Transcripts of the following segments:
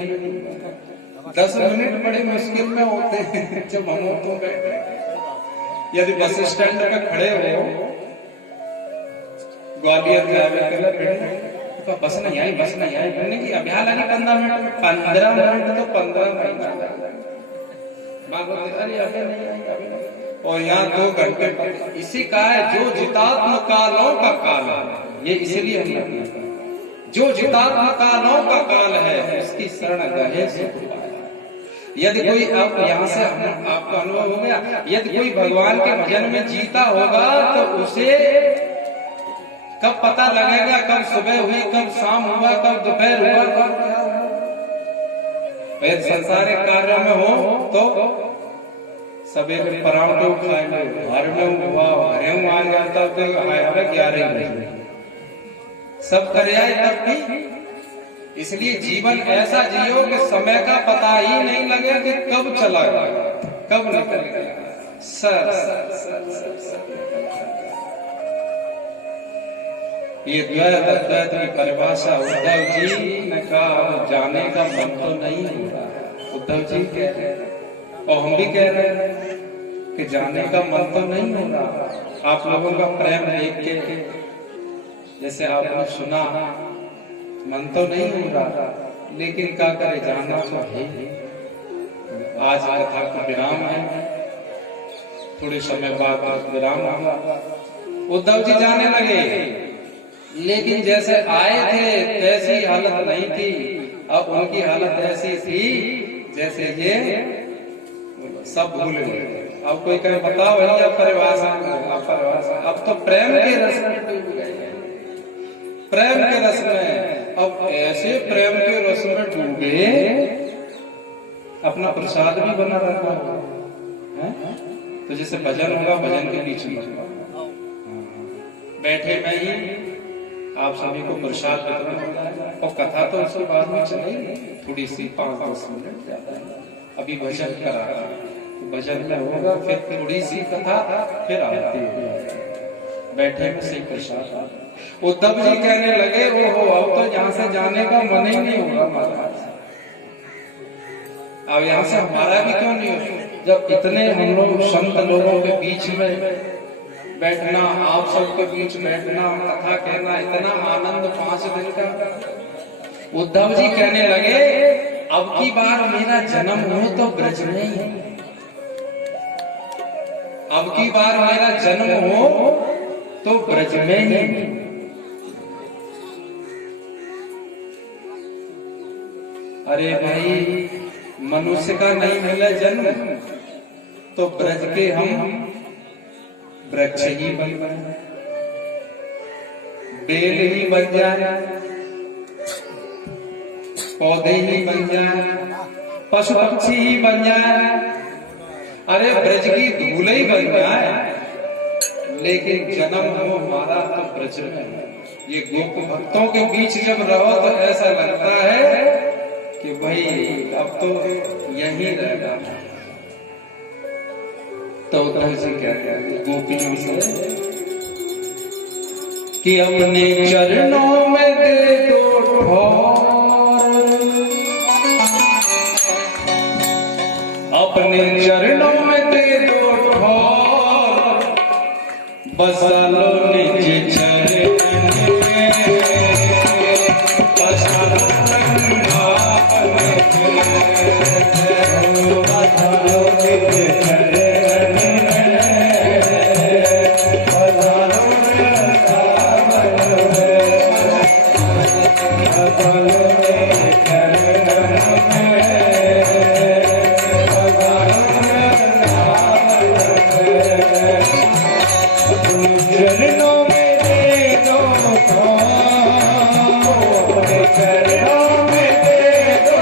10 minute बड़े मुश्किल में होते हैं जब हम ऑटो बैठे। यदि बस स्टैंड पे खड़े हो, ग्वालियर जावे तो बस नहीं आई बोलने की अभ्यास लगी 15 मिनट तो 15 मिनट अरे अभी नहीं आई। और यहाँ 2 घंटे इसी का है जो जितात्म कालों का काल है। ये इसलिए हमने जो जितात्म कालों का काल है उसकी शरण गहे से। यदि कोई आप यहाँ से आपको अनुभव हो गया, यदि कोई भगवान के भजन में जीता होगा तो उसे कब पता लगेगा, कब सुबह हुई, कब शाम हुआ, कब दोपहर हुआ, कब क्या हुआ। यदि संसारिक कार्यों में हो तो सवेरे पराठे खाए घर में हुआ घरे में आ जाता तो 11 बजे सब कर जाए तब भी। इसलिए जीवन ऐसा जियो कि समय का पता ही नहीं लगे कि कब चला गया, कब निकल गया। सर ये द्वैत अद्वैत की परिभाषा उद्धव जी ने कहा, जाने का मन तो नहीं हो रहा। उद्धव जी कह रहे और हम भी कह रहे हैं कि जाने का मन तो नहीं हो रहा। आप लोगों का प्रेम देख के जैसे आपने सुना मन तो नहीं हो रहा, लेकिन क्या करे, जाना तो है। आज कथा को विराम है, थोड़े समय बाद विराम होगा। उद्धव जी जाने लगे, लेकिन जैसे आए थे तैसी हालत नहीं थी। अब उनकी हालत ऐसी थी जैसे ये सब भूल गए। अब कोई कहे बताओ भैया परिभाषा, अब तो प्रेम के रस में डूब गए, प्रेम के रस में। अब ऐसे प्रेम के रस में डूबे, अपना प्रसाद भी बना रहता है। तो जैसे भजन होगा, भजन के बीच में बैठे में ही आप सभी को प्रसाद वितरण होता है और कथा तो उसके बाद में चलेगी थोड़ी सी 5-10 मिनट। अभी भजन करा, भजन में होगा, फिर थोड़ी सी कथा, फिर आरती होगी, बैठे में से प्रसाद। उद्धव जी कहने लगे, ओहो अब तो यहाँ से जाने का मन ही नहीं होगा महाराज। अब यहाँ से हमारा भी क्यों नहीं हो, जब इतने हम लोग संत लोगों के बीच में बैठना, आप सबके बीच बैठना, कथा कहना, इतना आनंद 5 दिन का। उद्धव जी कहने लगे, अब की बार मेरा जन्म हो तो ब्रज में ही, अब की बार मेरा जन्म हो तो ब्रज में ही। अरे भाई, मनुष्य का नहीं मिले जन्म तो ब्रज के हम वृक्ष ही बन जाए, बेल ही बन जाए, पौधे ही बन जाए, पशु पक्षी ही बन जाए, अरे ब्रज की धूल ही बन जाए, लेकिन जन्म हो हमारा तो ब्रज में। ये गोप भक्तों के बीच जब रहो तो ऐसा लगता है कि भाई अब तो यही रहना। तो उद्धव जी क्या कहते गोपियों से कि अपने चरणों में दे दो ठोर, अपने चरणों में दे दो ठोर, बसा लो निज चरण में, बसा लो चरणों में दे दो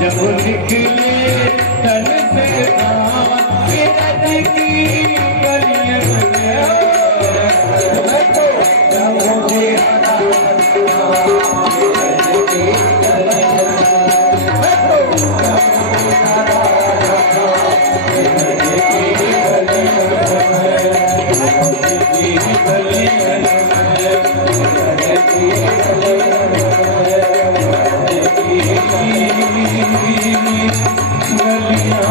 जब निकले तन से रज की गलियन गलियां